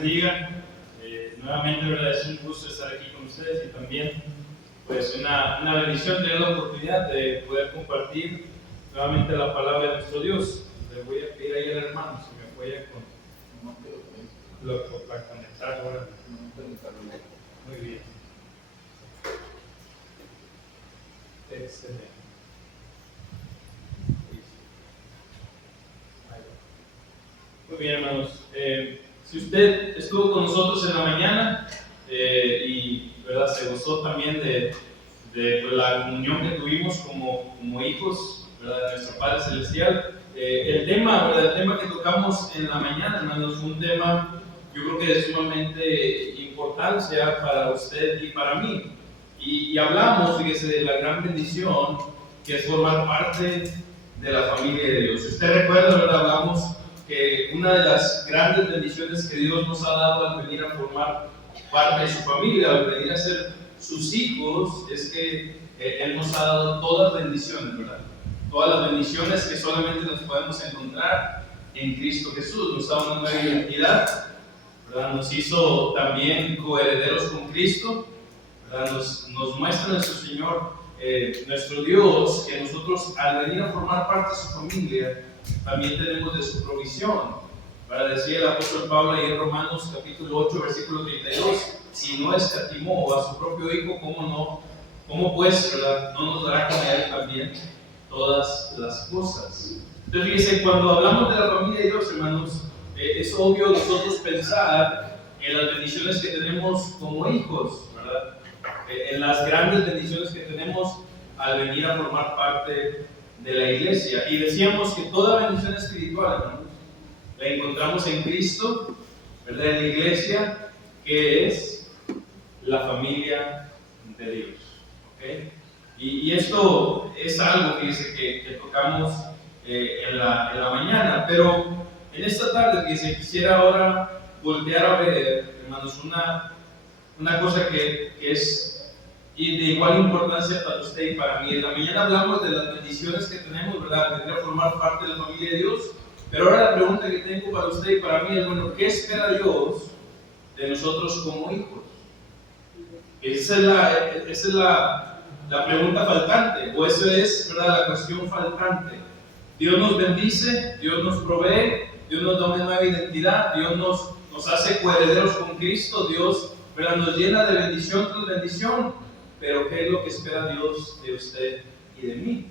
bendiga. Nuevamente, ¿verdad? Es un gusto estar aquí con ustedes y también pues una bendición tener la oportunidad de poder compartir nuevamente la palabra de nuestro Dios. Le voy a pedir ahí al hermano si me apoya para conectar ahora. Muy bien. Excelente. Muy bien, hermanos. Si usted estuvo con nosotros en la mañana y ¿verdad? Se gozó también de la comunión que tuvimos como hijos, ¿verdad? De nuestro Padre Celestial, el tema, ¿verdad? El tema que tocamos en la mañana, hermanos, es un tema yo creo que de sumamente importancia para usted y para mí. Y hablamos, fíjese, de la gran bendición que es formar parte de la familia de Dios. Si usted recuerda, ¿verdad? Hablamos que una de las grandes bendiciones que Dios nos ha dado al venir a formar parte de su familia, al venir a ser sus hijos, es que Él nos ha dado todas las bendiciones, ¿verdad? Todas las bendiciones que solamente nos podemos encontrar en Cristo Jesús. Nos da una nueva identidad, ¿verdad? Nos hizo también coherederos con Cristo, ¿verdad? Nos muestra nuestro Señor, nuestro Dios, que nosotros al venir a formar parte de su familia, también tenemos de su provisión. Para decir el apóstol Pablo ahí en Romanos capítulo 8, versículo 32, si no escatimó a su propio Hijo, ¿cómo pues, ¿verdad? No nos dará con Él también todas las cosas? Entonces, fíjense, cuando hablamos de la familia de Dios, hermanos, es obvio nosotros pensar en las bendiciones que tenemos como hijos, ¿verdad? En las grandes bendiciones que tenemos al venir a formar parte de la iglesia. Y decíamos que toda bendición espiritual, hermanos, la encontramos en Cristo, ¿verdad? En la iglesia, que es la familia de Dios. ¿Okay? Y esto es algo que tocamos en la mañana, pero en esta tarde quisiera ahora voltear a ver, hermanos, una cosa que es de igual importancia para usted y para mí. En la mañana hablamos de las bendiciones que tenemos, ¿verdad? De querer formar parte de la familia de Dios. Pero ahora la pregunta que tengo para usted y para mí es, bueno, ¿qué espera Dios de nosotros como hijos? Esa es la pregunta faltante, o esa es, ¿verdad?, la cuestión faltante. Dios nos bendice, Dios nos provee, Dios nos da una nueva identidad, Dios nos hace coherederos con Cristo, Dios, ¿verdad?, nos llena de bendición tras bendición. Pero ¿qué es lo que espera Dios de usted y de mí?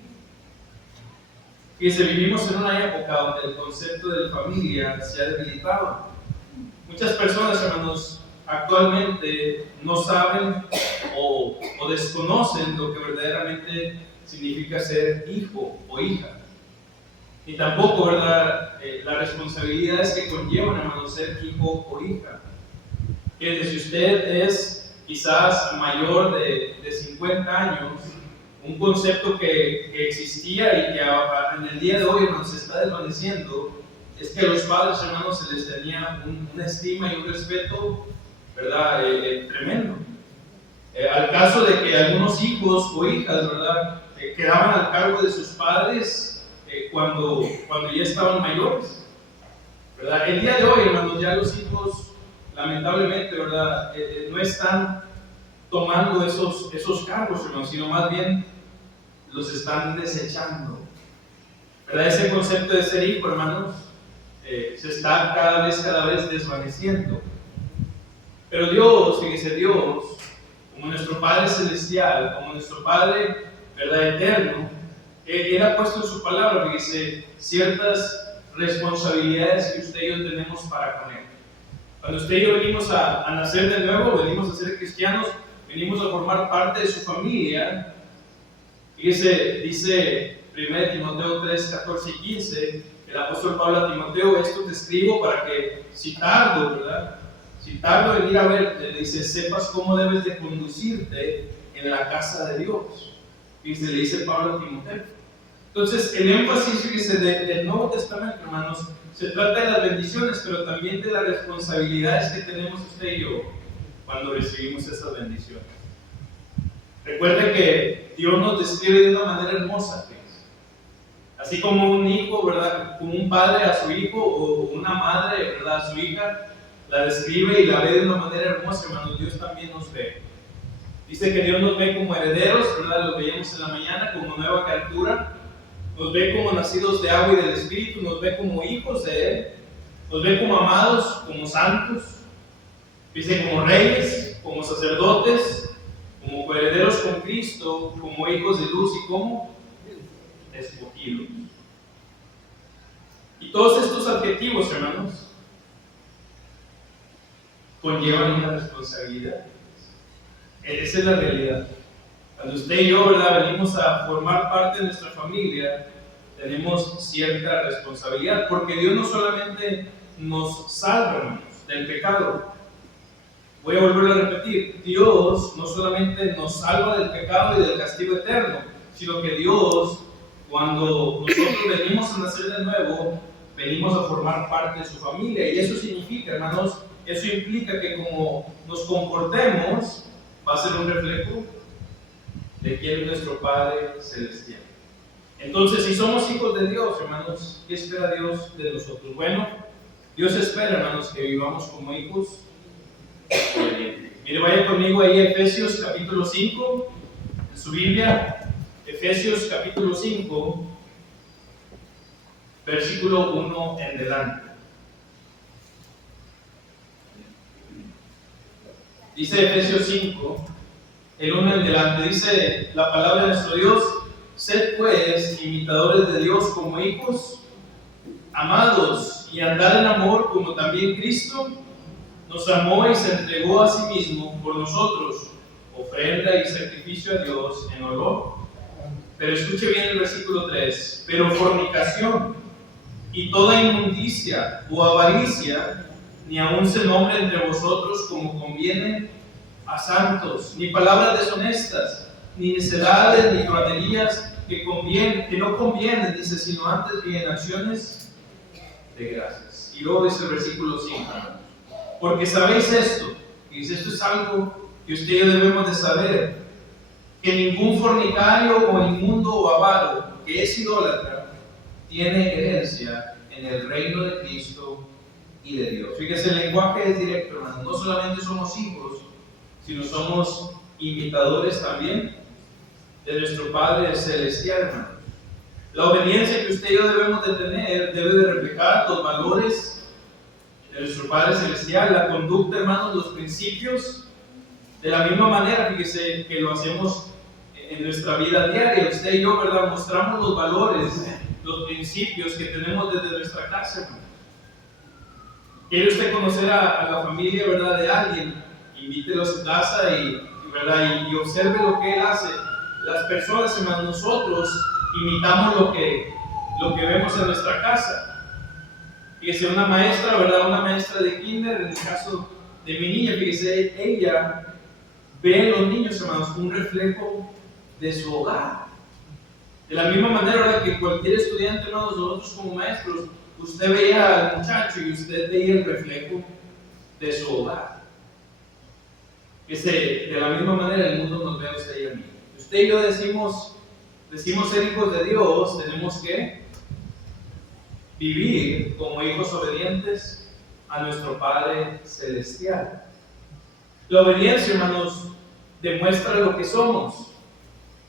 Fíjense, vivimos en una época donde el concepto de familia se ha debilitado. Muchas personas, hermanos, actualmente no saben o desconocen lo que verdaderamente significa ser hijo o hija. Ni tampoco, ¿verdad?, las responsabilidades que conllevan, hermanos, ser hijo o hija. Que si usted es quizás mayor de 50 años, un concepto que existía y que en el día de hoy nos está desvaneciendo, es que a los padres, hermanos, se les tenía una estima y un respeto, ¿verdad?, tremendo. Al caso de que algunos hijos o hijas, ¿verdad?, quedaban al cargo de sus padres cuando ya estaban mayores, ¿verdad? El día de hoy, hermanos, ya los hijos, lamentablemente, ¿verdad?, no están tomando esos cargos, hermanos, sino más bien los están desechando, ¿verdad? Ese concepto de ser hijo, hermanos, se está cada vez desvaneciendo. Pero Dios, fíjese, Dios, como nuestro Padre Celestial, como nuestro Padre, ¿verdad?, eterno, Él ha puesto en su palabra, fíjese, ciertas responsabilidades que usted y yo tenemos para con Él. Cuando usted y yo venimos a nacer de nuevo, venimos a ser cristianos, venimos a formar parte de su familia. Fíjese, dice 1 Timoteo 3, 14 y 15, el apóstol Pablo a Timoteo: esto te escribo para que, si tardo, ¿verdad?, si tardo en ir a verte, le dice, sepas cómo debes de conducirte en la casa de Dios. Fíjese, le dice Pablo a Timoteo. Entonces, el énfasis, fíjese, del Nuevo Testamento, hermanos, se trata de las bendiciones, pero también de las responsabilidades que tenemos usted y yo cuando recibimos esas bendiciones. Recuerde que Dios nos describe de una manera hermosa, fíjese. Así como un hijo, ¿verdad?, como un padre a su hijo, o una madre, ¿verdad?, a su hija, la describe y la ve de una manera hermosa, hermanos. Dios también nos ve. Dice que Dios nos ve como herederos, ¿verdad? Lo veíamos en la mañana, como nueva criatura. Nos ve como nacidos de agua y del Espíritu, nos ve como hijos de Él, nos ve como amados, como santos, dice como reyes, como sacerdotes, como coherederos con Cristo, como hijos de luz y como escogidos. Y todos estos adjetivos, hermanos, conllevan una responsabilidad. Esa es la realidad. Cuando usted y yo, ¿verdad?, venimos a formar parte de nuestra familia, tenemos cierta responsabilidad, porque Dios no solamente nos salva, hermanos, del pecado. Voy a volverlo a repetir. Dios no solamente nos salva del pecado y del castigo eterno, sino que Dios, cuando nosotros venimos a nacer de nuevo, venimos a formar parte de su familia. Y eso significa, hermanos, eso implica que como nos comportemos, va a ser un reflejo de quién es nuestro Padre Celestial. Entonces, si somos hijos de Dios, hermanos, ¿qué espera Dios de nosotros? Bueno, Dios espera, hermanos, que vivamos como hijos obedientes. Mire, vaya conmigo ahí a Efesios capítulo 5, en su Biblia, Efesios capítulo 5, versículo 1 en adelante. Dice Efesios 5, el 1 en adelante, dice la palabra de nuestro Dios: sed pues imitadores de Dios como hijos amados, y andad en amor como también Cristo nos amó y se entregó a sí mismo por nosotros, ofrenda y sacrificio a Dios en olor. Pero escuche bien el versículo 3: pero fornicación y toda inmundicia o avaricia, ni aun se nombre entre vosotros como conviene a santos, ni palabras deshonestas, ni necedades, ni glotonerías que no convienen, dice, sino antes bien acciones de gracias. Y luego dice el versículo 5: porque sabéis esto, y dice, esto es algo que usted y yo debemos de saber, que ningún fornicario o inmundo o avaro que es idólatra tiene herencia en el reino de Cristo y de Dios. Fíjese, el lenguaje es directo, hermano. No solamente somos hijos, sino somos imitadores también de nuestro Padre Celestial, hermano. La obediencia que usted y yo debemos de tener debe de reflejar los valores de nuestro Padre Celestial, la conducta, hermanos, los principios. De la misma manera, fíjese, que lo hacemos en nuestra vida diaria. Usted y yo, ¿verdad?, mostramos los valores, los principios que tenemos desde nuestra casa, hermano. ¿Quiere usted conocer a la familia, ¿verdad?, de alguien? Invítelo a su casa ¿verdad?, y observe lo que él hace. Las personas, hermanos, nosotros imitamos lo que vemos en nuestra casa. Fíjese, una maestra, ¿verdad?, una maestra de kinder, en el caso de mi niña, fíjese, ella ve en los niños, hermanos, un reflejo de su hogar. De la misma manera, ¿verdad?, que cualquier estudiante, hermanos, nosotros como maestros, usted veía al muchacho y usted veía el reflejo de su hogar. Fíjese, de la misma manera el mundo nos ve a usted y a mí. Usted y yo decimos ser hijos de Dios, tenemos que vivir como hijos obedientes a nuestro Padre Celestial. La obediencia, hermanos, demuestra lo que somos,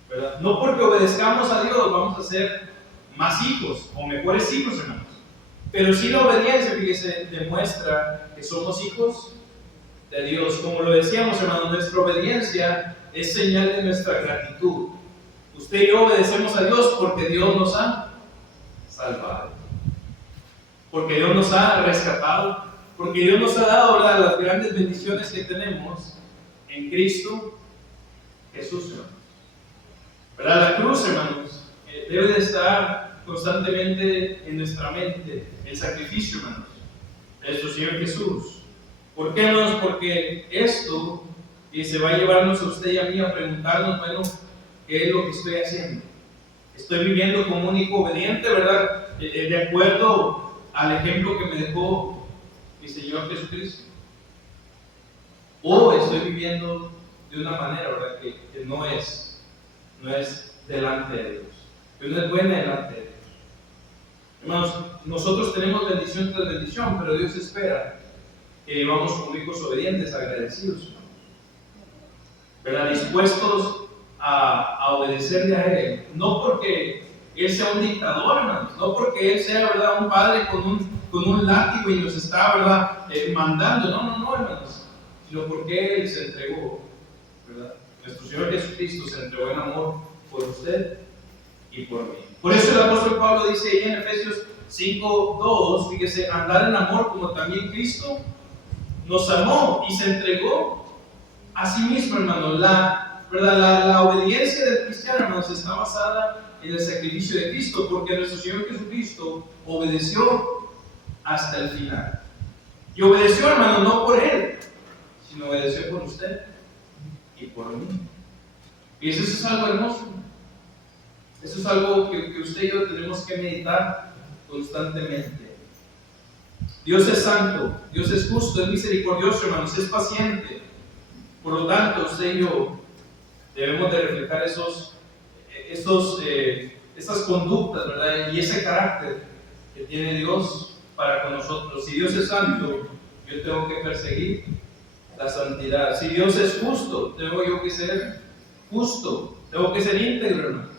¿verdad? No porque obedezcamos a Dios vamos a ser más hijos o mejores hijos, hermanos. Pero sí la obediencia, fíjese, demuestra que somos hijos de Dios. Como lo decíamos, hermanos, nuestra obediencia es señal de nuestra gratitud. Usted y yo obedecemos a Dios porque Dios nos ha salvado, porque Dios nos ha rescatado, porque Dios nos ha dado, ¿verdad?, las grandes bendiciones que tenemos en Cristo Jesús, hermanos. ¿Verdad? La cruz, hermanos, debe de estar constantemente en nuestra mente. El sacrificio, hermanos, de nuestro Señor Jesús. ¿Por qué, hermanos? Porque esto se va a llevarnos a usted y a mí a preguntarnos, bueno, ¿qué es lo que estoy haciendo? ¿Estoy viviendo como un hijo obediente, verdad? De acuerdo al ejemplo que me dejó mi Señor Jesucristo. ¿O estoy viviendo de una manera, verdad, que no es delante de Dios, que no es buena delante de Dios? Hermanos, nosotros tenemos bendición tras bendición, pero Dios espera que que vivamos como hijos obedientes, agradecidos, ¿verdad? Dispuestos a obedecerle a Él, no porque Él sea un dictador, hermanos, no porque Él sea, ¿verdad?, un padre con un látigo y nos está, ¿verdad?, mandando, no, hermanos, sino porque Él se entregó, ¿verdad? Nuestro Señor Jesucristo se entregó en amor por usted y por mí. Por eso el apóstol Pablo dice ahí en Efesios 5:2, fíjese, andar en amor como también Cristo nos amó y se entregó a sí mismo, hermanos. La obediencia del cristiano, hermanos, está basada en el sacrificio de Cristo, porque nuestro Señor Jesucristo obedeció hasta el final. Y obedeció, hermano, no por Él, sino obedeció por usted y por mí. Y eso es algo hermoso. Eso es algo que usted y yo tenemos que meditar constantemente. Dios es santo, Dios es justo, es misericordioso, hermanos, es paciente. Por lo tanto, usted y yo debemos de reflejar estas conductas, ¿verdad? Y ese carácter que tiene Dios para con nosotros. Si Dios es santo, yo tengo que perseguir la santidad. Si Dios es justo, tengo yo que ser justo, tengo que ser íntegro, hermanos.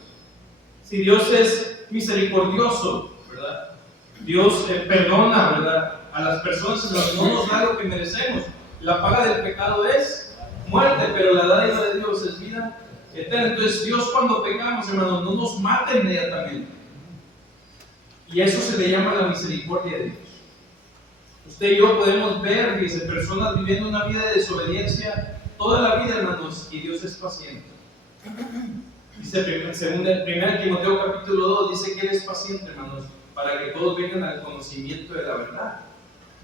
Si Dios es misericordioso, ¿verdad? Dios perdona, ¿verdad?, a las personas, no nos da lo que merecemos. La paga del pecado es muerte, pero la dádiva de Dios es vida eterna. Entonces Dios, cuando pecamos, hermanos, no nos mata inmediatamente. Y eso se le llama la misericordia de Dios. Usted y yo podemos ver, dice, personas viviendo una vida de desobediencia toda la vida, hermanos, y Dios es paciente. Dice, según el 1 Timoteo capítulo 2, dice que Él es paciente, hermanos, para que todos vengan al conocimiento de la verdad.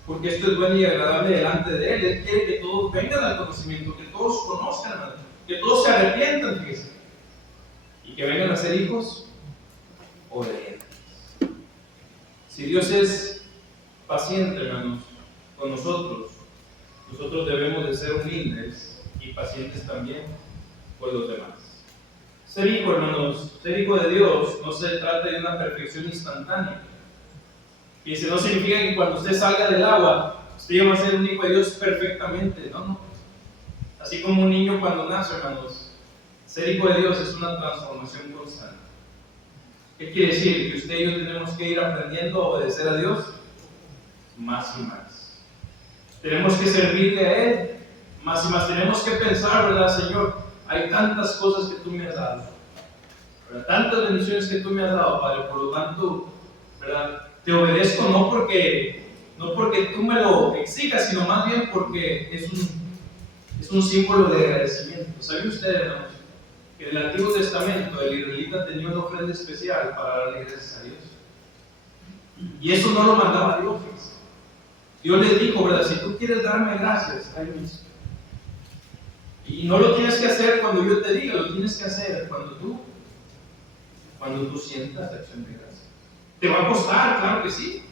Porque esto es bueno y agradable delante de Él. Él quiere que todos vengan al conocimiento, que todos conozcan, hermanos, que todos se arrepientan, fíjense, y que vengan a ser hijos obedientes. Si Dios es paciente, hermanos, con nosotros debemos de ser humildes y pacientes también con los demás. Ser hijo, hermanos, ser hijo de Dios no se trata de una perfección instantánea. Y eso no significa que cuando usted salga del agua, usted ya va a ser un hijo de Dios perfectamente, no. Así como un niño cuando nace, hermanos, ser hijo de Dios es una transformación constante. ¿Qué quiere decir? Que usted y yo tenemos que ir aprendiendo a obedecer a Dios más y más. Tenemos que servirle a Él más y más. Tenemos que pensar, ¿verdad, Señor? Hay tantas cosas que tú me has dado, ¿verdad? Tantas bendiciones que tú me has dado, Padre. Por lo tanto, ¿verdad?, te obedezco no porque tú me lo exijas, sino más bien porque es un símbolo de agradecimiento. ¿Sabe usted, hermanos, que en el Antiguo Testamento el israelita tenía una ofrenda especial para darle gracias a Dios? Y eso no lo mandaba Dios. Dios les dijo, ¿verdad?, si tú quieres darme gracias, ahí mismo. Y no lo tienes que hacer cuando yo te diga, lo tienes que hacer cuando tú sientas la acción de gracias. Te va a costar, claro que sí.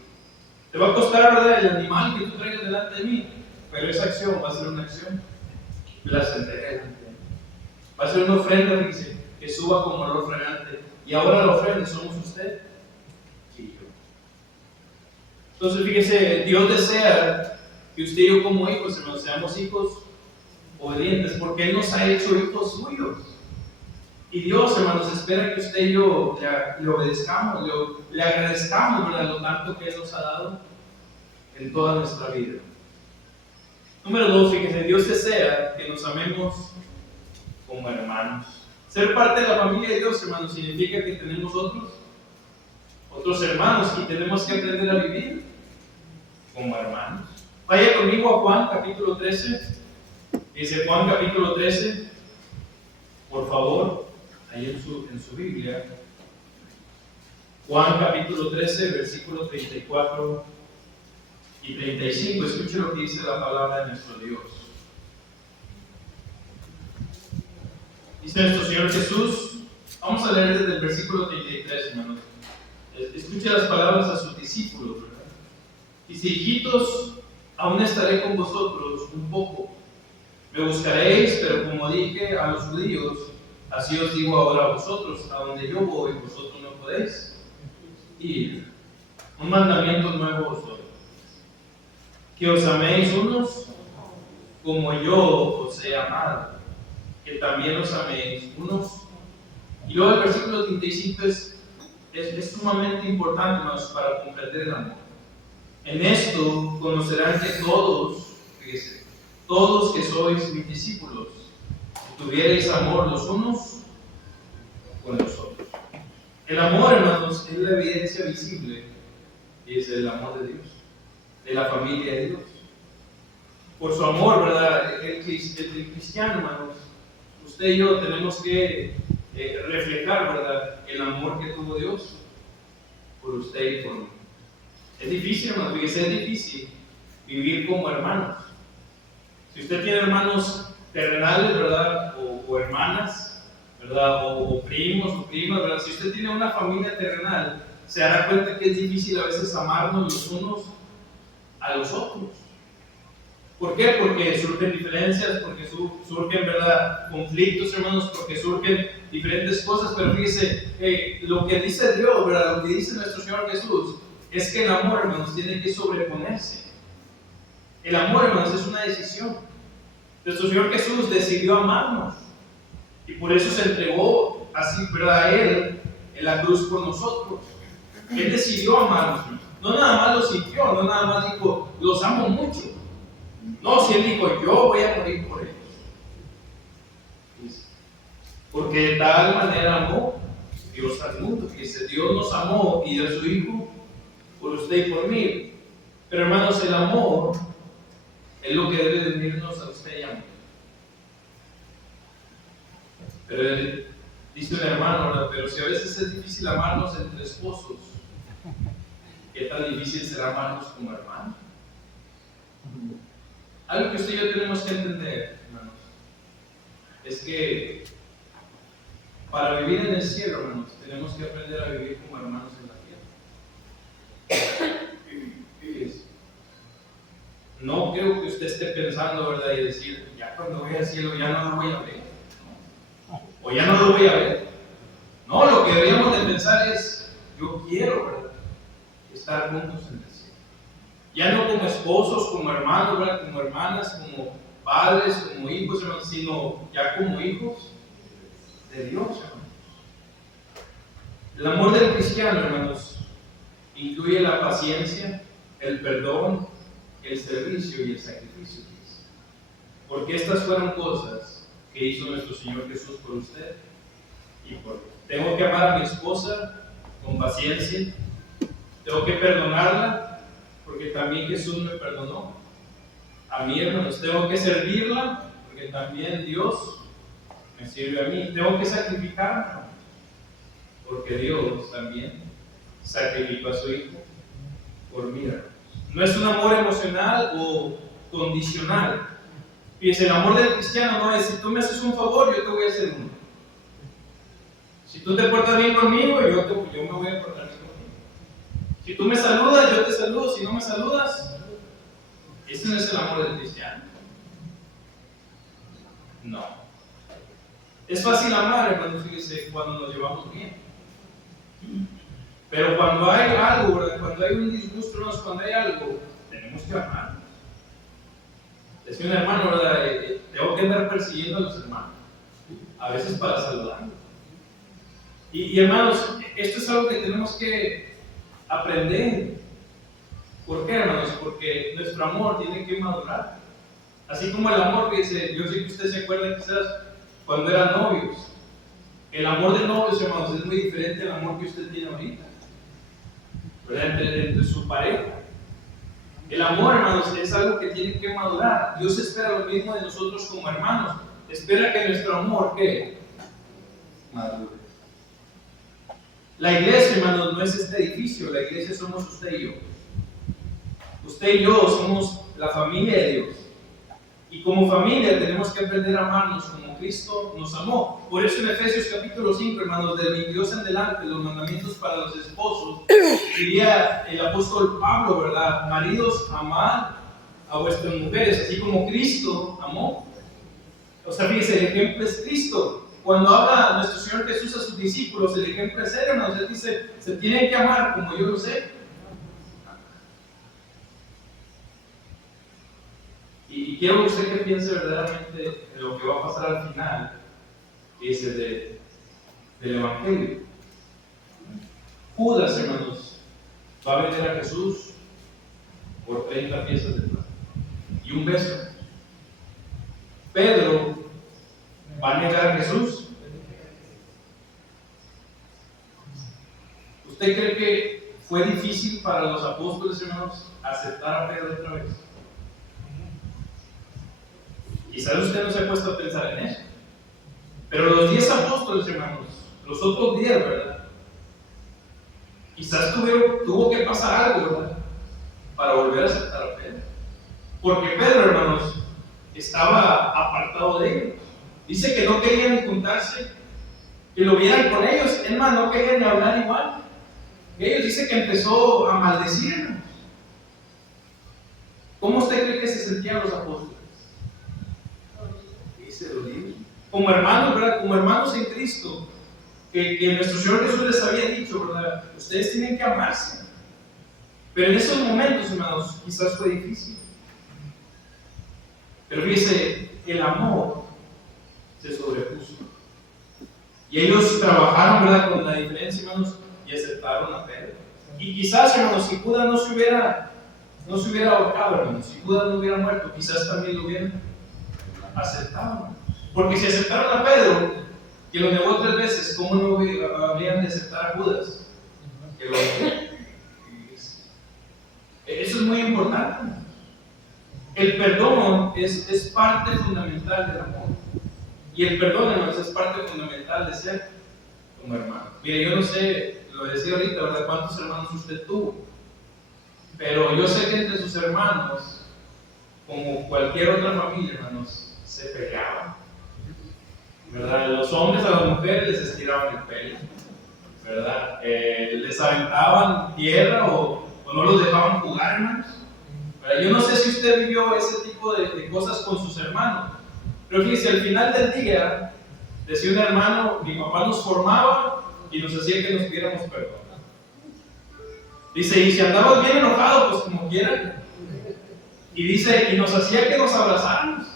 Te va a costar, ¿verdad?, el animal que tú traigas delante de mí. Pero esa acción va a ser una acción placentera delante de mí. Va a ser una ofrenda, dice, que suba como olor fragante. Y ahora la ofrenda somos usted y yo. Entonces, fíjese, Dios desea que usted y yo como hijos, hermanos, seamos hijos obedientes, porque Él nos ha hecho hijos suyos. Y Dios, hermanos, espera que usted y yo le obedezcamos, le agradezcamos, ¿verdad?, lo tanto que Él nos ha dado en toda nuestra vida. Número 2, fíjense, Dios desea que nos amemos como hermanos. Ser parte de la familia de Dios, hermanos, significa que tenemos otros hermanos y tenemos que aprender a vivir como hermanos. Vaya conmigo a Juan capítulo 13. Dice Juan capítulo 13, por favor, ahí en su Biblia. Juan capítulo 13, versículos 34 y 35. Escuchen lo que dice la palabra de nuestro Dios. Dice nuestro Señor Jesús, vamos a leer desde el versículo 33, hermanos. Escuche las palabras a sus discípulos, ¿verdad? Dice, hijitos, aún estaré con vosotros un poco. Me buscaréis, pero como dije a los judíos, así os digo ahora a vosotros, a donde yo voy, vosotros no podéis ir. Un mandamiento nuevo os doy, que os améis unos como yo os he amado, que también os améis unos. Y luego el versículo 35 es sumamente importante, hermanos, para comprender el amor. En esto conocerán que todos, fíjense, todos que sois mis discípulos, si tuvierais amor los unos con los otros. El amor, hermanos, es la evidencia visible y es el amor de Dios, de la familia de Dios. Por su amor, ¿verdad? El cristiano, hermanos, usted y yo tenemos que reflejar, ¿verdad?, el amor que tuvo Dios por usted y por mí. Es difícil, hermano, fíjese, es difícil vivir como hermanos. Si usted tiene hermanos terrenales, ¿verdad?, o hermanas, ¿verdad?, o primos o primas, ¿verdad?, si usted tiene una familia terrenal, se dará cuenta que es difícil a veces amarnos los unos a los otros. ¿Por qué? Porque surgen diferencias, porque surgen, ¿verdad?, conflictos, hermanos, porque surgen diferentes cosas, pero fíjese, lo que dice Dios, ¿verdad?, lo que dice nuestro Señor Jesús, es que el amor, hermanos, tiene que sobreponerse. El amor, hermanos, es una decisión. Nuestro Señor Jesús decidió amarnos y por eso se entregó así, ¿verdad?, a Él en la cruz por nosotros. Él decidió amarnos. No nada más lo sintió, no nada más dijo, los amo mucho. No, si Él dijo, yo voy a morir por ellos. Porque de tal manera amó Dios al mundo, que Dios nos amó y dio a su Hijo por usted y por mí. Pero hermanos, el amor es lo que debe de unirnos a usted y a mí. Pero dice un hermano, ¿verdad?, pero si a veces es difícil amarnos entre esposos, ¿qué tan difícil será amarnos como hermanos? Algo que usted y yo tenemos que entender, hermanos, es que para vivir en el cielo, hermanos, tenemos que aprender a vivir como hermanos en la tierra. No creo que usted esté pensando, ¿verdad?, y decir, ya cuando voy al cielo ya no lo voy a ver, ¿no?, o ya no lo voy a ver. No, lo que deberíamos de pensar es, yo quiero, ¿verdad?, estar juntos en el cielo. Ya no como esposos, como hermanos, ¿verdad?, como hermanas, como padres, como hijos, hermanos, sino ya como hijos de Dios, hermanos. El amor del cristiano, hermanos, incluye la paciencia, el perdón, el servicio y el sacrificio. Porque estas fueron cosas que hizo nuestro Señor Jesús por usted y por mí. Tengo que amar a mi esposa con paciencia, tengo que perdonarla, porque también Jesús me perdonó. A mí, hermanos, tengo que servirla, porque también Dios me sirve a mí. Tengo que sacrificarme, porque Dios también sacrificó a su Hijo por mí, hermanos. No es un amor emocional o condicional. Fíjense, el amor del cristiano no es, si tú me haces un favor, yo te voy a hacer uno. Si tú te portas bien conmigo, yo me voy a portar bien conmigo. Si tú me saludas, yo te saludo. Si no me saludas, ese no es el amor del cristiano. No. Es fácil amar, hermanos, fíjense, cuando nos llevamos bien. Pero cuando hay algo, ¿verdad?, cuando hay un disgusto, cuando hay algo, tenemos que amarnos. Decía un hermano, ¿verdad?, tengo que andar persiguiendo a los hermanos, a veces para saludarlos. Y hermanos, esto es algo que tenemos que aprender. ¿Por qué, hermanos? Porque nuestro amor tiene que madurar. Así como el amor que dice, yo sé que usted se acuerda quizás cuando eran novios. El amor de novios, hermanos, es muy diferente al amor que usted tiene ahorita, ¿verdad?, entre su pareja. El amor, hermanos, es algo que tiene que madurar. Dios espera lo mismo de nosotros como hermanos. Espera que nuestro amor, ¿qué? Madure. La iglesia, hermanos, no es este edificio. La iglesia somos usted y yo. Usted y yo somos la familia de Dios. Y como familia tenemos que aprender a amarnos como Cristo nos amó. Por eso en Efesios capítulo 5, hermanos, del 22 en adelante, los mandamientos para los esposos, diría el apóstol Pablo, ¿verdad? Maridos, amad a vuestras mujeres, así como Cristo amó. O sea, fíjense, el ejemplo es Cristo. Cuando habla nuestro Señor Jesús a sus discípulos, el ejemplo es Él, hermanos. Él dice, se tienen que amar como yo lo sé. Y quiero que usted que piense verdaderamente en lo que va a pasar al final, que es el del Evangelio. Judas, hermanos, va a vender a Jesús por 30 piezas de plata y un beso. Pedro va a negar a Jesús. ¿Usted cree que fue difícil para los apóstoles, hermanos, aceptar a Pedro otra vez? Quizás usted no se ha puesto a pensar en eso. Pero los 10 apóstoles, hermanos, los otros 10, ¿verdad? Quizás tuvo que pasar algo, ¿verdad? Para volver a aceptar a Pedro. Porque Pedro, hermanos, estaba apartado de ellos. Dice que no querían ni juntarse, que lo vieran con ellos. Es más, no querían ni hablar igual. Ellos dice que empezó a maldecir, hermanos. ¿Cómo usted cree que se sentían los apóstoles? Dice los libros. Como hermanos, ¿verdad? Como hermanos en Cristo. Que nuestro Señor Jesús les había dicho, ¿verdad? Ustedes tienen que amarse. Pero en esos momentos, hermanos, quizás fue difícil. Pero fíjese, el amor se sobrepuso. Y ellos trabajaron, ¿verdad?, con la diferencia, hermanos, y aceptaron a Pedro. Y quizás, hermanos, si Judas no se hubiera ahorcado, hermanos, si Judas no hubiera muerto, quizás también lo hubieran aceptado. Porque si aceptaron a Pedro, que lo negó 3 veces, ¿cómo no habrían de aceptar a Judas? Que lo negó. Eso es muy importante, hermanos. El perdón es parte fundamental del amor. Y el perdón, hermanos, es parte fundamental de ser como hermano. Mire, yo no sé, lo decía ahorita, ¿verdad?, cuántos hermanos usted tuvo. Pero yo sé que entre sus hermanos, como cualquier otra familia, hermanos, se peleaban. ¿Verdad? Los hombres a las mujeres les estiraban el pelo. ¿Verdad? Les aventaban tierra o no los dejaban jugar, hermanos. ¿Verdad? Yo no sé si usted vivió ese tipo de cosas con sus hermanos. Pero fíjese, al final del día, decía un hermano, mi papá nos formaba y nos hacía que nos pidiéramos perdón. Dice, y si andamos bien enojados, pues como quieran. Y dice, y nos hacía que nos abrazáramos.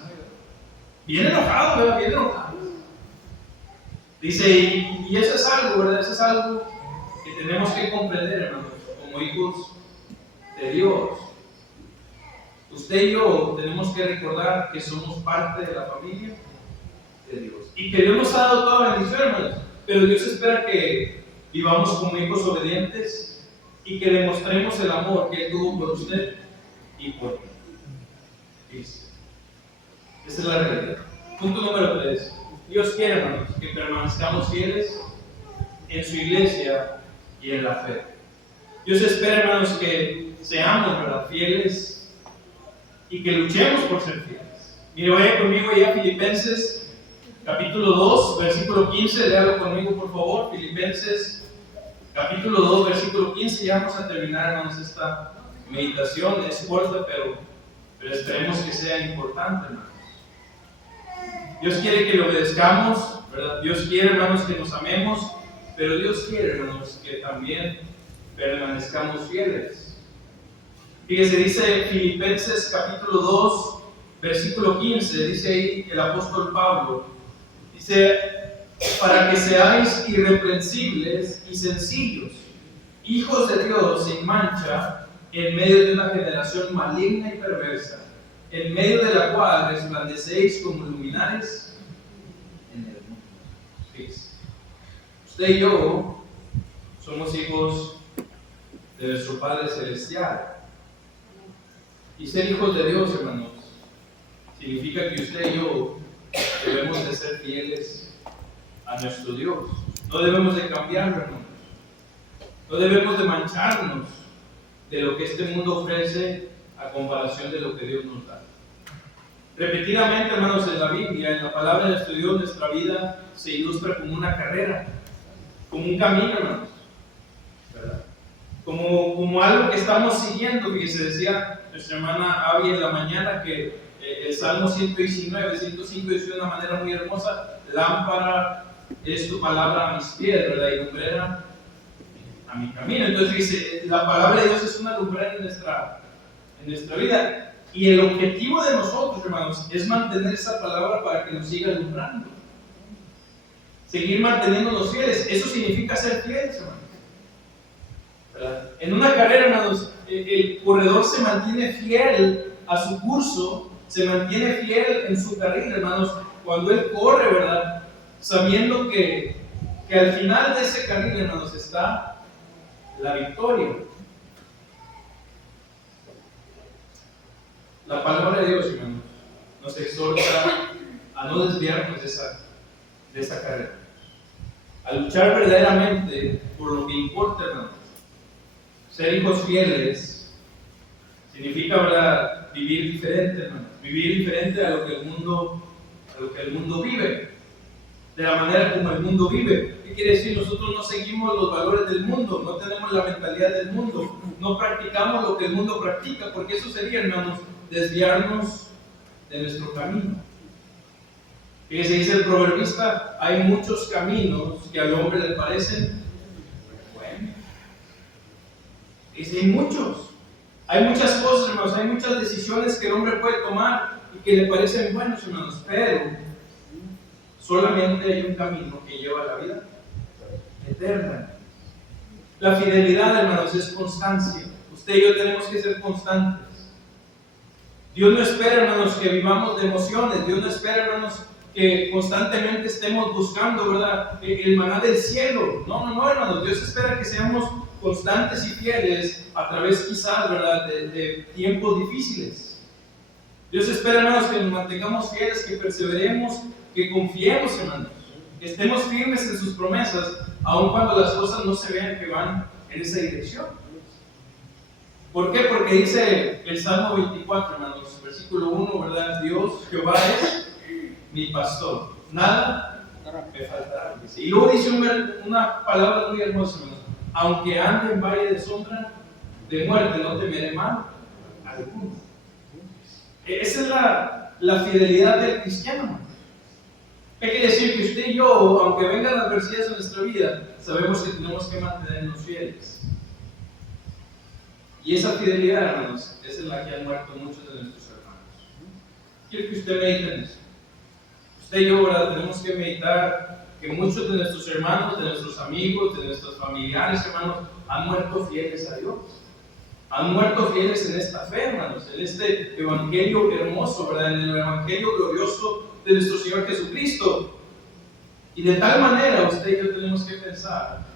Bien enojados, ¿verdad? Bien enojados. Dice, y eso es algo, ¿verdad? Eso es algo que tenemos que comprender, hermanos, como hijos de Dios. Usted y yo tenemos que recordar que somos parte de la familia de Dios. Y que Dios nos ha dado toda bendición, hermanos. Pero Dios espera que vivamos como hijos obedientes y que demostremos el amor que Él tuvo por usted y por mí. Esa es la realidad. Punto número 3. Dios quiere, hermanos, que permanezcamos fieles en su iglesia y en la fe. Dios espera, hermanos, que seamos, ¿verdad?, fieles y que luchemos por ser fieles. Mire, vaya conmigo ya a Filipenses, capítulo 2, versículo 15. Léalo conmigo, por favor. Filipenses, capítulo 2, versículo 15. Ya vamos a terminar, hermanos, esta meditación. Es corta, pero esperemos que sea importante, hermanos. Dios quiere que le obedezcamos, ¿verdad? Dios quiere, hermanos, que nos amemos, pero Dios quiere, hermanos, que también permanezcamos fieles. Fíjese, dice Filipenses capítulo 2, versículo 15, dice ahí el apóstol Pablo, dice, para que seáis irreprensibles y sencillos, hijos de Dios sin mancha, en medio de una generación maligna y perversa, en medio de la cual resplandecéis como luminares en el mundo. Fíjese, usted y yo somos hijos de nuestro Padre Celestial. Y ser hijos de Dios, hermanos, significa que usted y yo debemos de ser fieles a nuestro Dios. No debemos de cambiarlo, hermanos. No debemos de mancharnos de lo que este mundo ofrece a comparación de lo que Dios nos da. Repetidamente, hermanos, en la Biblia, en la palabra de nuestro Dios, nuestra vida se ilustra como una carrera, como un camino, hermanos, ¿verdad? Como algo que estamos siguiendo. Que se decía nuestra hermana Abby en la mañana que el Salmo 119, 105 dice de una manera muy hermosa: lámpara es tu palabra a mis pies, ¿verdad?, y lumbrera a mi camino. Entonces dice, la palabra de Dios es una lumbrera en nuestra vida. Y el objetivo de nosotros, hermanos, es mantener esa palabra para que nos siga alumbrando. Seguir manteniéndonos fieles. Eso significa ser fieles, hermanos. ¿Verdad? En una carrera, hermanos, el corredor se mantiene fiel a su curso, se mantiene fiel en su carrera, hermanos, cuando él corre, ¿verdad? Sabiendo que al final de ese carril, hermanos, está la victoria. La palabra de Dios, hermanos, nos exhorta a no desviarnos de esa carrera, a luchar verdaderamente por lo que importa, hermanos. Ser hijos fieles significa, ¿verdad?, vivir diferente, hermanos, vivir diferente a lo que el mundo vive, de la manera como el mundo vive. ¿Qué quiere decir? Nosotros no seguimos los valores del mundo, no tenemos la mentalidad del mundo, no practicamos lo que el mundo practica, porque eso sería, hermanos, desviarnos de nuestro camino. Fíjese, dice el proverbista, hay muchos caminos que al hombre le parecen buenos. Dice, hay muchas cosas, hermanos, hay muchas decisiones que el hombre puede tomar y que le parecen buenos, hermanos, pero solamente hay un camino que lleva a la vida eterna. La fidelidad, hermanos, es constancia. Usted y yo tenemos que ser constantes. Dios no espera, hermanos, que vivamos de emociones. Dios no espera, hermanos, que constantemente estemos buscando, ¿verdad?, el maná del cielo. No, hermanos. Dios espera que seamos constantes y fieles a través, quizás, ¿verdad?, de tiempos difíciles. Dios espera, hermanos, que nos mantengamos fieles, que perseveremos, que confiemos, hermanos, que estemos firmes en sus promesas, aun cuando las cosas no se vean que van en esa dirección. ¿Por qué? Porque dice el Salmo 24, hermanos, versículo 1, ¿verdad? Dios, Jehová es mi pastor, nada me faltará. Y luego dice una palabra muy hermosa, hermanos: aunque ande en valle de sombra de muerte, no temeré mal alguno. Esa es la fidelidad del cristiano, hermanos. ¿Qué quiere decir? Que usted y yo, aunque vengan adversidades en nuestra vida, sabemos que tenemos que mantenernos fieles. Y esa fidelidad, hermanos, es en la que han muerto muchos de nuestros hermanos. Quiero que usted medite en eso. Usted y yo, ¿verdad?, tenemos que meditar que muchos de nuestros hermanos, de nuestros amigos, de nuestros familiares, hermanos, han muerto fieles a Dios. Han muerto fieles en esta fe, hermanos, en este evangelio hermoso, ¿verdad?, en el evangelio glorioso de nuestro Señor Jesucristo. Y de tal manera, usted y yo tenemos que pensar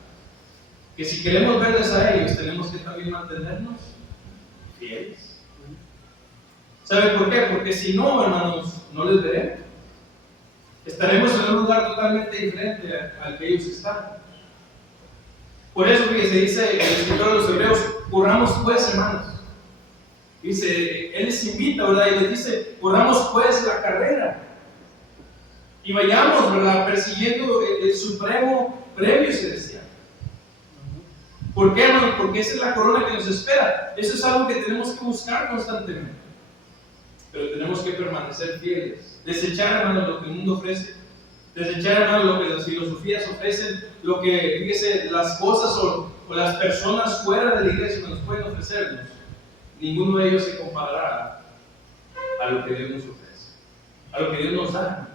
que si queremos verles a ellos, tenemos que también mantenernos fieles. ¿Sabe por qué? Porque si no, hermanos, no les veremos. Estaremos en un lugar totalmente diferente al que ellos están. Por eso que se dice el escritor de los Hebreos, corramos pues, hermanos. Dice, Él les invita, ¿verdad? Y les dice, corramos pues la carrera. Y vayamos, ¿verdad?, persiguiendo el supremo premio celestial. ¿Por qué, hermanos? Porque esa es la corona que nos espera. Eso es algo que tenemos que buscar constantemente. Pero tenemos que permanecer fieles. Desechar, hermanos, lo que el mundo ofrece. Desechar, hermanos, lo que las filosofías ofrecen. Lo que, fíjese, las cosas o las personas fuera de la iglesia nos pueden ofrecernos. Ninguno de ellos se comparará a lo que Dios nos ofrece, a lo que Dios nos da.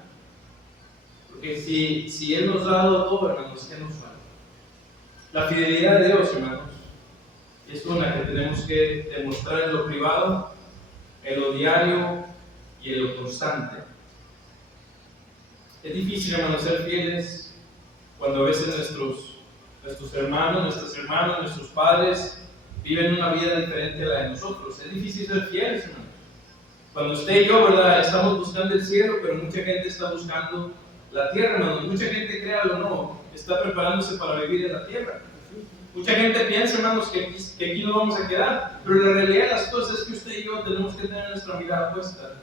Porque si Él nos ha dado todo, hermanos, ¿qué nos falta? La fidelidad de Dios, hermanos, es una que tenemos que demostrar en lo privado, en lo diario y en lo constante. Es difícil, hermanos, ser fieles cuando a veces nuestros hermanos, nuestras hermanas, nuestros padres viven una vida diferente a la de nosotros. Es difícil ser fieles, hermanos. Cuando usted y yo, ¿verdad?, estamos buscando el cielo, pero mucha gente está buscando la tierra, hermanos. Mucha gente, créalo o no, está preparándose para vivir en la tierra. Mucha gente piensa, hermanos, que aquí nos vamos a quedar, pero la realidad de las cosas es que usted y yo tenemos que tener nuestra mirada puesta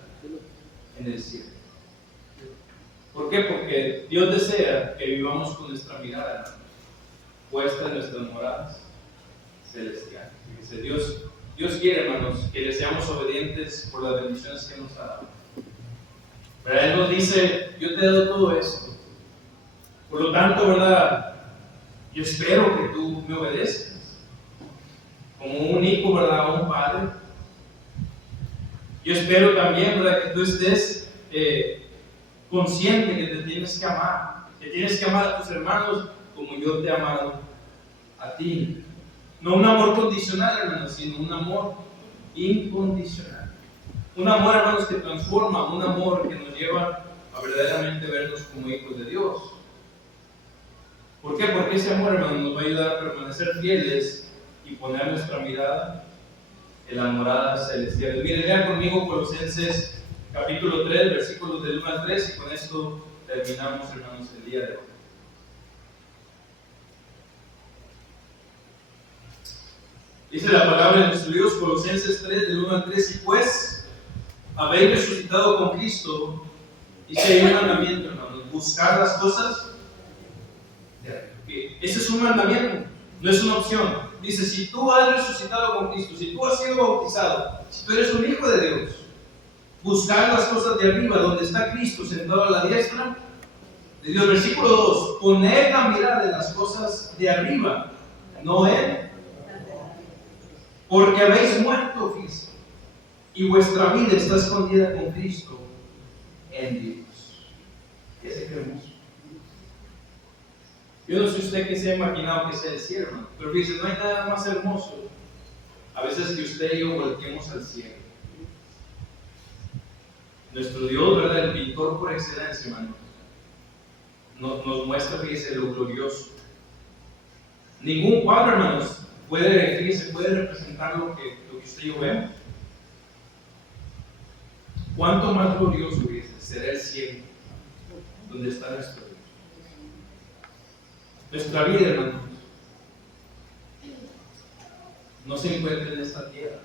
en el cielo. ¿Por qué? Porque Dios desea que vivamos con nuestra mirada, hermanos, puesta en nuestras moradas celestiales. Fíjense, Dios quiere, hermanos, que le seamos obedientes por las bendiciones que nos ha dado. Pero Él nos dice, yo te he dado todo esto. Por lo tanto, ¿verdad?, yo espero que tú me obedezcas. Como un hijo, ¿verdad?, a un padre. Yo espero también, ¿verdad?, que tú estés consciente que te tienes que amar a tus hermanos como yo te he amado a ti. No un amor condicional, hermanos, sino un amor incondicional. Un amor, hermanos, que transforma, un amor que nos lleva a verdaderamente vernos como hijos de Dios. ¿Por qué? Porque ese amor, hermanos, nos va a ayudar a permanecer fieles y poner nuestra mirada en la morada celestial. Miren, lean conmigo Colosenses capítulo 3, versículos del 1 al 3, y con esto terminamos, hermanos, el día de hoy. Dice la palabra de nuestro Dios, Colosenses 3, del 1 al 3, y pues habéis resucitado con Cristo, dice ahí un mandamiento, hermanos, buscar las cosas de arriba. Ese es un mandamiento, no es una opción. Dice, si tú has resucitado con Cristo, si tú has sido bautizado, si tú eres un hijo de Dios, buscar las cosas de arriba, donde está Cristo sentado a la diestra de Dios. Versículo 2, poned la mirada en las cosas de arriba, no en, porque habéis muerto, fíjense, y vuestra vida está escondida con Cristo en Dios. ¿Qué es hermoso? Yo no sé usted que se ha imaginado que sea el cielo, hermano, pero fíjense, no hay nada más hermoso a veces que usted y yo volteemos al cielo. Nuestro Dios, ¿verdad?, el pintor por excelencia, hermano, nos muestra, fíjese, lo glorioso. Ningún cuadro, hermanos, puede representar lo que usted y yo vemos. ¿Cuánto más glorioso, fíjese, será el cielo, donde está nuestro Dios? Nuestra vida, hermanos, no se encuentra en esta tierra.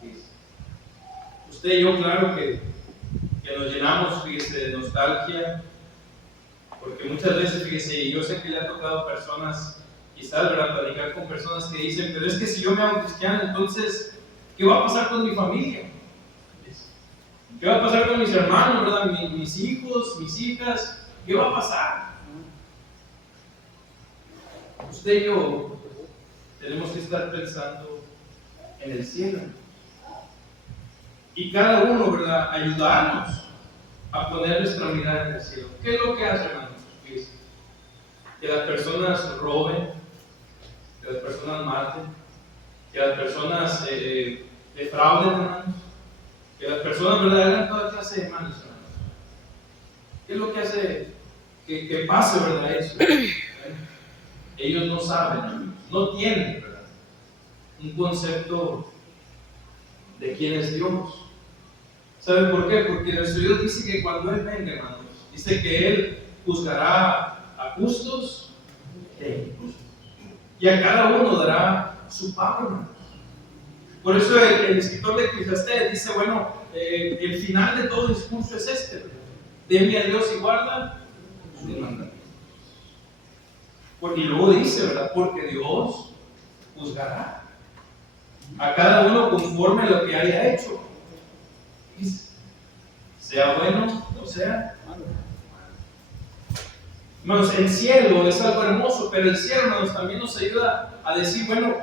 Fíjese. Usted y yo, claro que nos llenamos, fíjese, de nostalgia, porque muchas veces, fíjese, yo sé que le ha tocado a personas, quizás, ¿verdad?, platicar con personas que dicen, pero es que si yo me hago cristiano, entonces, ¿qué va a pasar con mi familia? ¿Qué va a pasar con mis hermanos, verdad? Mis hijos, mis hijas, ¿qué va a pasar? Usted y yo tenemos que estar pensando en el cielo. Y cada uno, ¿verdad?, ayudarnos a poner nuestra mirada en el cielo. ¿Qué es lo que hace, hermanos? Que las personas roben, que las personas maten, que las personas defrauden, hermanos, que las personas, ¿verdad?, hagan toda clase de malos, hermanos. ¿Qué es lo que hace que pase, verdad, eso? Ellos no saben, hermanos, no tienen, ¿verdad?, un concepto de quién es Dios. ¿Saben por qué? Porque nuestro Dios dice que cuando Él venga, hermanos, dice que Él juzgará a justos e injustos, y a cada uno dará su pago, hermanos. Por eso el escritor de Eclesiastés dice, bueno, el final de todo discurso es este: teme a Dios y guarda sus mandamientos. Y luego dice, ¿verdad?, porque Dios juzgará a cada uno conforme a lo que haya hecho, sea bueno o sea malo. Hermanos, el cielo es algo hermoso, pero el cielo, hermanos, también nos ayuda a decir, bueno,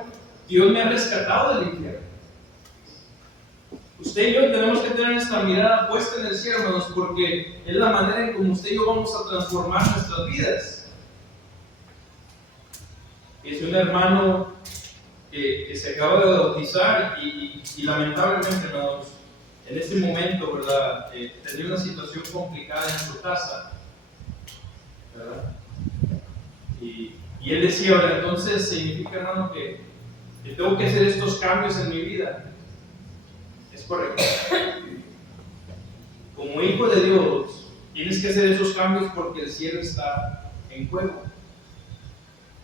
Dios me ha rescatado del infierno. Usted y yo tenemos que tener esta mirada puesta en el cielo, hermanos, porque es la manera en como usted y yo vamos a transformar nuestras vidas. Es un hermano que se acaba de bautizar y lamentablemente, hermanos, en este momento, ¿verdad?, tenía una situación complicada en su casa, ¿verdad? Y él decía, ¿verdad?, entonces significa, hermano, que tengo que hacer estos cambios en mi vida. Es correcto. Como hijo de Dios, tienes que hacer esos cambios porque el cielo está en juego.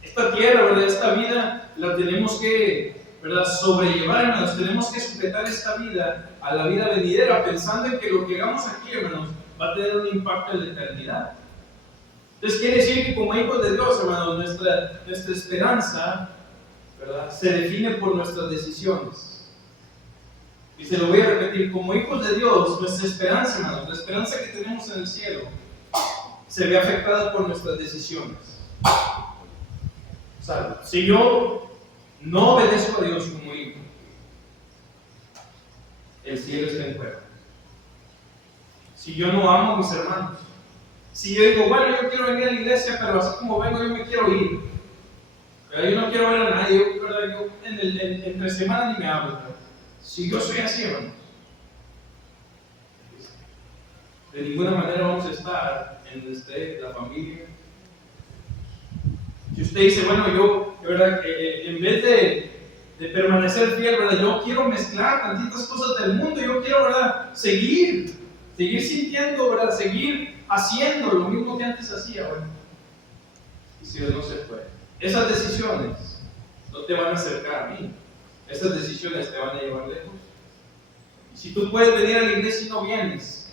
Esta tierra, ¿verdad?, esta vida la tenemos que, ¿verdad?, sobrellevar, hermanos. Tenemos que sujetar esta vida a la vida venidera, pensando en que lo que hagamos aquí, hermanos, va a tener un impacto en la eternidad. Entonces quiere decir que como hijos de Dios, hermanos, nuestra esperanza, ¿verdad?, se define por nuestras decisiones. Y se lo voy a repetir: como hijos de Dios, nuestra esperanza, hermanos, la esperanza que tenemos en el cielo, se ve afectada por nuestras decisiones. O sea, si yo no obedezco a Dios como hijo, el cielo está en juego. Si yo no amo a mis hermanos, si yo digo, bueno, yo quiero venir a la iglesia, pero así como vengo, yo me quiero ir. Pero yo no quiero ver a nadie, yo entre semana ni me hablo. Si yo soy así, hermanos, de ninguna manera vamos a estar en donde esté la familia. Si usted dice, bueno, yo, de verdad, en vez de permanecer fiel, ¿verdad? Yo quiero mezclar tantitas cosas del mundo, yo quiero, ¿verdad? Seguir sintiendo, ¿verdad? Seguir haciendo lo mismo que antes hacía, ¿verdad? Y si no se puede. Esas decisiones no te van a acercar a mí. Esas decisiones te van a llevar lejos. Y si tú puedes venir a la iglesia y no vienes,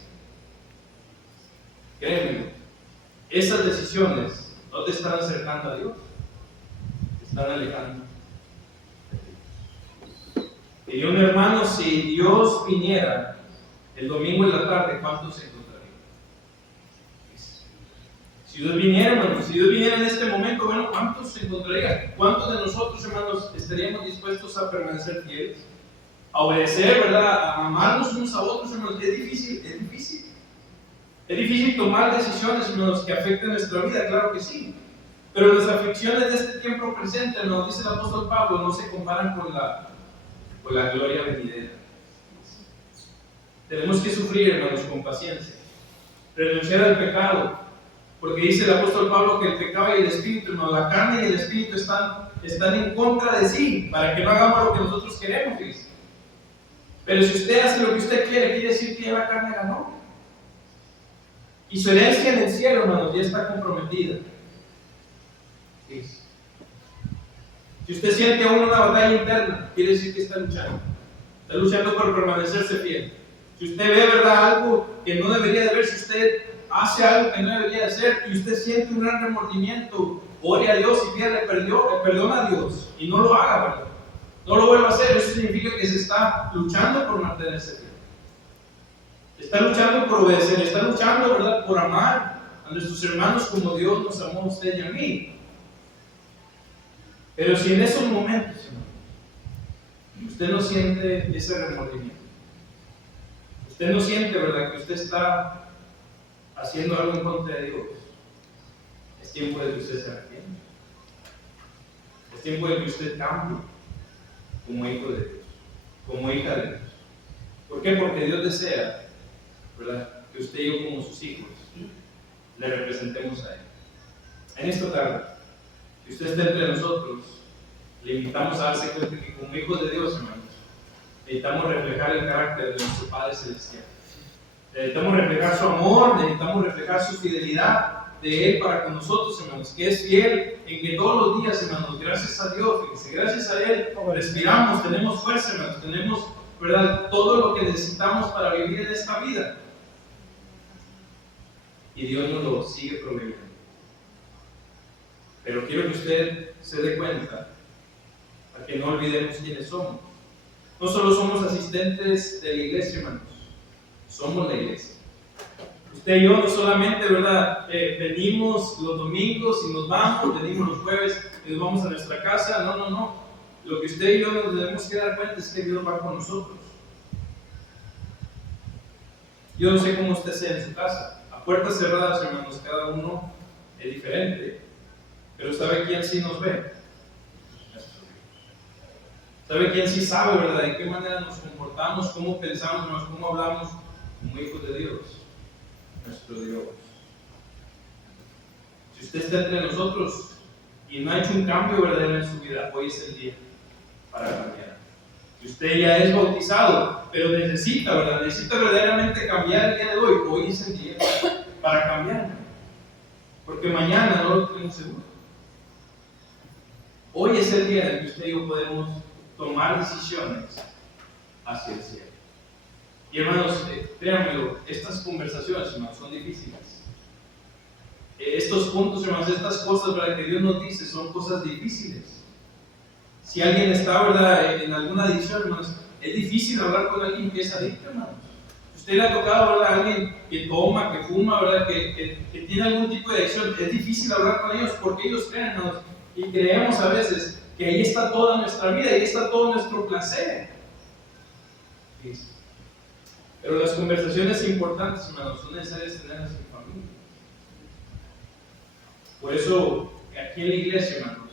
créeme, esas decisiones no te están acercando a Dios, te están alejando. Y un hermano, si Dios viniera el domingo en la tarde, ¿cuántos se encontrarían? Si Dios viniera, hermanos, si Dios viniera en este momento, bueno, ¿cuántos se encontrarían? ¿Cuántos de nosotros, hermanos, estaríamos dispuestos a permanecer fieles? A obedecer, ¿verdad? A amarnos unos a otros, hermanos. Es difícil, es difícil. Es difícil tomar decisiones, hermanos, que afecten nuestra vida, claro que sí. Pero las aflicciones de este tiempo presente, nos dice el apóstol Pablo, no se comparan con la gloria venidera. Tenemos que sufrir, hermanos, con paciencia. Renunciar al pecado. Porque dice el apóstol Pablo que el pecado y el espíritu, hermano, la carne y el espíritu están en contra de sí, para que no hagamos lo que nosotros queremos, dice. Pero si usted hace lo que usted quiere decir que ya la carne ganó. Y su herencia en el cielo, hermanos, ya está comprometida. Dice. Si usted siente aún una batalla interna, quiere decir que está luchando. Está luchando por permanecerse fiel. Si usted ve, ¿verdad?, algo que no debería de ver, si usted hace algo que no debería de hacer y usted siente un gran remordimiento, ore a Dios y pídale perdón a Dios y no lo haga, ¿verdad? No lo vuelva a hacer. Eso significa que se está luchando por mantenerse fiel. Está luchando por obedecer, está luchando, ¿verdad?, por amar a nuestros hermanos como Dios nos amó a usted y a mí. Pero si en esos momentos, usted no siente ese remordimiento, usted no siente, ¿verdad?, que usted está haciendo algo en contra de Dios, es tiempo de que usted se arrepienta. Es tiempo de que usted cambie como hijo de Dios, como hija de Dios. ¿Por qué? Porque Dios desea, ¿verdad?, que usted y yo como sus hijos le representemos a Él. En esta tarde, si usted está entre nosotros, le invitamos a darse cuenta que como hijos de Dios, hermanos, necesitamos reflejar el carácter de nuestro Padre Celestial. Necesitamos reflejar su amor, necesitamos reflejar su fidelidad de Él para con nosotros, hermanos, que es fiel en que todos los días, hermanos, gracias a Dios, fíjense, gracias a Él, respiramos, tenemos fuerza, hermanos, tenemos, ¿verdad?, todo lo que necesitamos para vivir en esta vida. Y Dios nos lo sigue proveyendo. Pero quiero que usted se dé cuenta, a que no olvidemos quiénes somos. No solo somos asistentes de la iglesia, hermanos, somos la iglesia. Usted y yo no solamente, ¿verdad?, venimos los domingos y nos vamos, venimos los jueves y nos vamos a nuestra casa. No. Lo que usted y yo nos debemos que dar cuenta es que Dios va con nosotros. Yo no sé cómo usted sea en su casa. A puertas cerradas, hermanos, cada uno es diferente. Pero ¿sabe quién sí nos ve? ¿Sabe quién sí sabe, verdad, de qué manera nos comportamos, cómo pensamos, cómo hablamos como hijos de Dios? Nuestro Dios. Si usted está entre nosotros y no ha hecho un cambio verdadero en su vida, hoy es el día para cambiar. Si usted ya es bautizado, pero necesita verdaderamente cambiar el día de hoy es el día para cambiar. Porque mañana no lo tenemos seguro. Hoy es el día en que usted y yo podemos tomar decisiones hacia el cielo. Y hermanos, créanmelo, estas conversaciones, hermanos, son difíciles. Estos puntos, hermanos, estas cosas, ¿verdad?, que Dios nos dice, son cosas difíciles. Si alguien está, ¿verdad?, en alguna adicción, hermanos, es difícil hablar con alguien que es adicto, hermanos. Si usted le ha tocado, ¿verdad?, a alguien que toma, que fuma, ¿verdad?, que tiene algún tipo de adicción, es difícil hablar con ellos porque ellos creen, hermanos, y creemos a veces que ahí está toda nuestra vida, ahí está todo nuestro placer. Pero las conversaciones importantes, hermanos, son necesarias tenerlas en familia. Por eso, aquí en la iglesia, hermanos,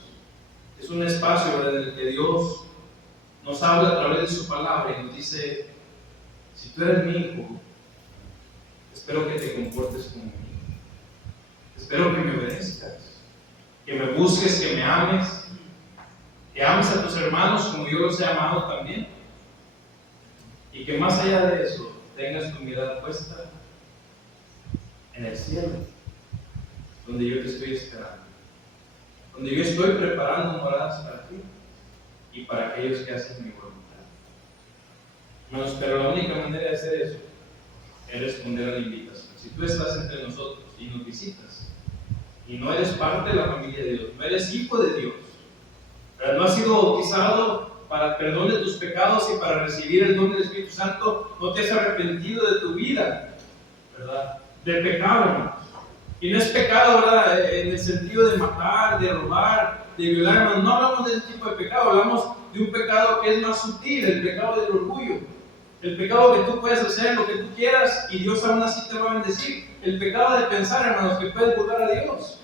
es un espacio, ¿verdad?, en el que Dios nos habla a través de su palabra y nos dice: si tú eres mi hijo, espero que te comportes como mi hijo. Espero que me obedezcas, que me busques, que me ames, que ames a tus hermanos como yo los he amado también. Y que más allá de eso, tengas tu mirada puesta en el cielo, donde yo te estoy esperando, donde yo estoy preparando moradas para ti y para aquellos que hacen mi voluntad. Hermanos, pero la única manera de hacer eso es responder a la invitación. Si tú estás entre nosotros y nos visitas y no eres parte de la familia de Dios, no eres hijo de Dios, pero no has sido bautizado para el perdón de tus pecados y para recibir el don del Espíritu Santo, no te has arrepentido de tu vida, ¿verdad?, de pecado, hermanos. Y no es pecado, ¿verdad?, en el sentido de matar, de robar, de violar, hermanos. No hablamos de ese tipo de pecado, hablamos de un pecado que es más sutil, el pecado del orgullo. El pecado que tú puedes hacer lo que tú quieras y Dios aún así te va a bendecir. El pecado de pensar, hermanos, que puedes burlar a Dios.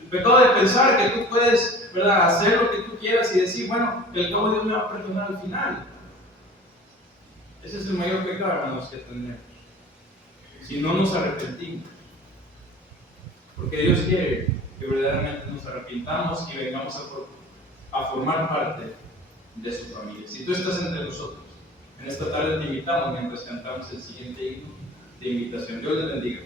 El pecado de pensar que tú puedes, ¿verdad?, hacer lo que tú quieras y decir: bueno, que al cabo Dios me va a perdonar al final. Ese es el mayor pecado, hermanos, que tenemos, si no nos arrepentimos. Porque Dios quiere que verdaderamente nos arrepintamos y vengamos a formar parte de su familia. Si tú estás entre nosotros, en esta tarde te invitamos, mientras cantamos el siguiente himno de invitación. Dios les bendiga.